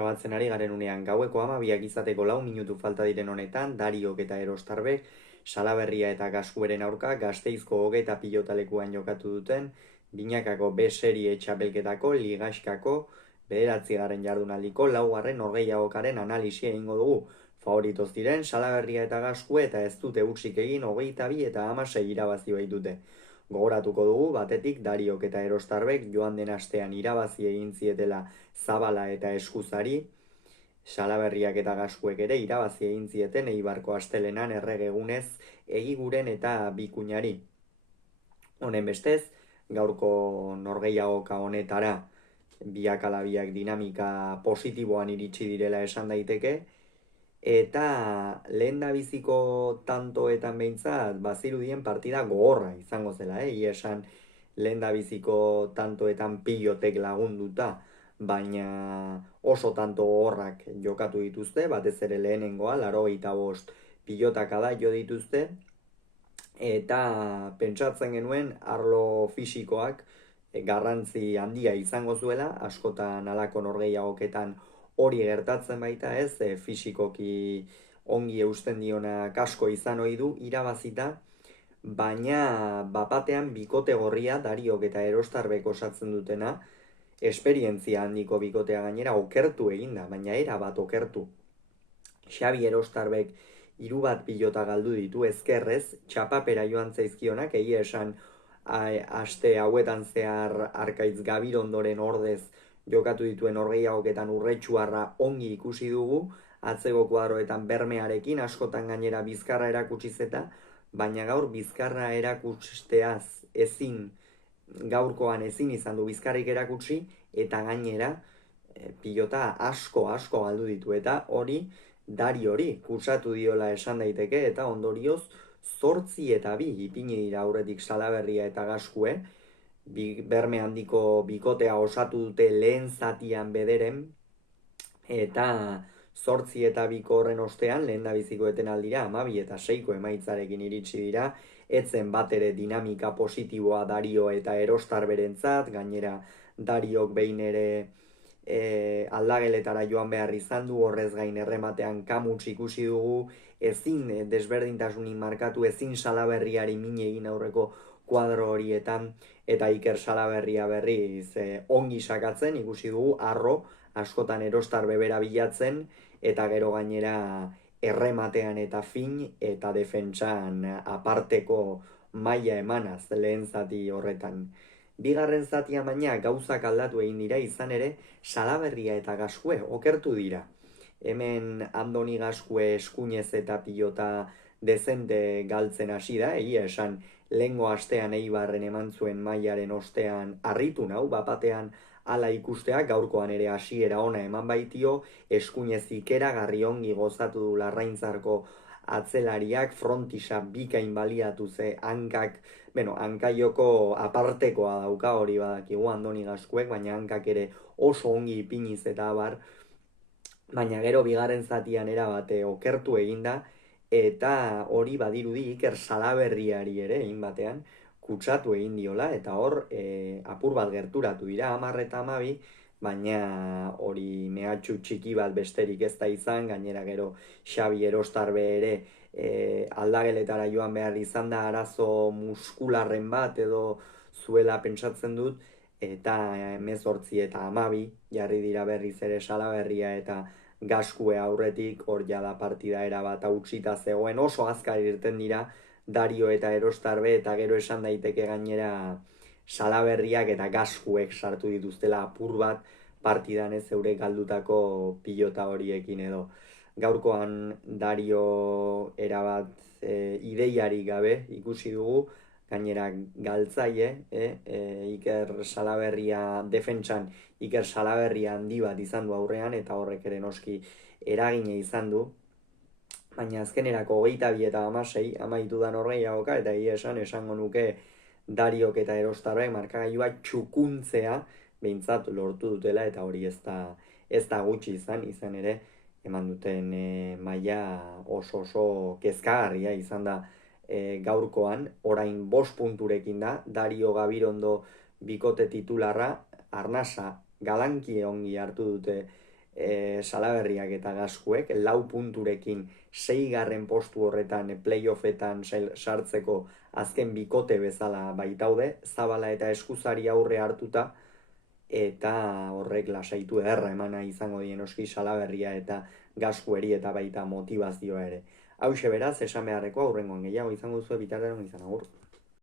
Grabatzen ari garen unean gaueko 12 izateko 4 minutu falta diren honetan, Dariok eta Erostarbek Salaberria eta Gaskueren aurka Gasteizko hogeita pilotalekuan jokatu duten binakako B serie txapelketako ligaxkako 9. jardunaldiko 4. norgehiagokaren analisia egingo dugu. Favoritoz diren Salaberria eta Gaskue eta ez dute hutsik egin 22 eta 16 irabazi baitute. Gogoratuko dugu, batetik Dariok eta Erostarbek joan den astean irabazi egin zietela Zabala eta Eskuzari, Salaberriak eta Gaskuek ere irabazi egin zieten Eibarko astelenan erregegunez Egiguren eta Bikuñari. Honen bestez, gaurko norgehiagoka honetara biak ala biak dinamika positiboan iritsi direla esan daiteke, eta lehendabiziko tantoetan behintzat bazirudien partida gogorra izango zela, esan lehendabiziko tantoetan pilotek lagunduta, baina oso tanto gogorrak jokatu dituzte, batez ere lehenengoa, 85 pilotak da jo dituzte, eta pentsatzen genuen arlo fisikoak garrantzi handia izango zuela, askotan alako norgehiagoketan hori gertatzen baita ez, fisikoki ongi eusten diona kasko izan ohi du irabazita, baina bapatean bikote gorria Dariok eta Erostarbek osatzen dutena, esperientzia handiko bikotea gainera okertu eginda, baina era bat okertu. Xabi Erostarbek 3 bat pilota galdu ditu ezkerrez, txapapera joan zaizkionak, egia esan aste hauetan zehar Arkaitz Gabirondoren ordez jokatu dituen norgehiagoketan urretxuarra ongi ikusi dugu, atzeko kuadroetan bermearekin, askotan gainera bizkarra erakutsiz eta, baina gaur bizkarra erakusteaz gaurkoan ezin izan du bizkarrik erakutsi, eta gainera pilota asko galdu ditu, eta hori Dariori kutsatu diola esan daiteke, eta ondorioz 8 eta 2 ipini dira aurretik Salaberria eta Gaskue, berme handiko bikotea osatu dute lehen zatian bederen, eta 8 eta 2 horren ostean lehen da bizikoeten aldira 12 eta 6ko emaitzarekin iritsi dira, etzen bat ere dinamika positiboa Dario eta Erostarberentzat, gainera Dariok behin ere aldageletara joan behar izan du, horrez gain errematean kamuts ikusi dugu, ezin desberdintasunik markatu, ezin Salaberriari mine egin aurreko kuadro horietan, eta Iker Salaberria berriz ongi sakatzen, ikusi dugu, arro, askotan Erostarbe bera bilatzen, eta gero gainera errematean eta fin, eta defentsan aparteko maila emanaz lehen zati horretan. Bigarren zatia baina gauzak aldatu egin dira, izan ere Salaberria eta Gaskue okertu dira. Hemen Andoni Gaskue eskuinez eta pilota dezente galtzen hasi da, egia esan lehengo astean Eibarren eman zuen mailaren ostean harritu nau, bapatean hala ikusteak, gaurkoan ere hasiera ona eman baitio, eskuinez ikeragarri ongi gozatu du Larraintzarko atzelariak, frontisa bikain baliatu ze hankaioko apartekoa dauka, hori badakigu Andoni Gaskuek, baina hankak ere oso ongi ipiniz eta abar, baina gero bigarren zatian erabate okertu eginda, eta hori badirudi Iker Salaberriari ere egin batean kutsatu egin diola, eta hor apur bat gerturatu dira 10 eta 12, baina hori mehatxu txiki bat besterik ez da izan, gainera gero Xabi Erostarbe ere aldageletara joan behar izan da arazo muskularren bat edo zuela pentsatzen dut, eta 18 eta 12 jarri dira berriz ere Salaberria eta Gaskue aurretik, hor jada partida erabat hautsita zegoen, oso azkar irten dira Dario eta Erostarbe, eta gero esan daiteke gainera Salaberriak eta Gaskuek sartu dituztela apur bat partidan ez eure galdutako pilota horiekin edo. Gaurkoan Dario erabat ideiari gabe ikusi dugu, gainera galtzaile, Iker Salaberria defentsan, Iker Salaberria handi bat izan du aurrean, eta horrek ere noski eragine izan du, baina azkenerako 22 eta 16 amaitu da norgehiagoka, eta esango nuke Dariok eta Erostarbe markagailua txukuntzea behintzat lortu dutela, eta hori ez da gutxi izan ere, eman duten maila oso kezkagarria izan da gaurkoan, orain 5 punturekin da, Dario Gabirondo bikote titularra, arnasa galanki ongi hartu dute Salaberriak eta Gaskuek, 4 punturekin 6. postu horretan playoffetan sartzeko azken bikote bezala baitaude, Zabala eta Eskuzari aurre hartuta, eta horrek lasaitu ederra emana izango dien oski Salaberria eta Gaskueri eta baita motivazioa ere. Hauxe beraz, esan beharreko aurrengoan gehiago izango duzu bitartean izan agur.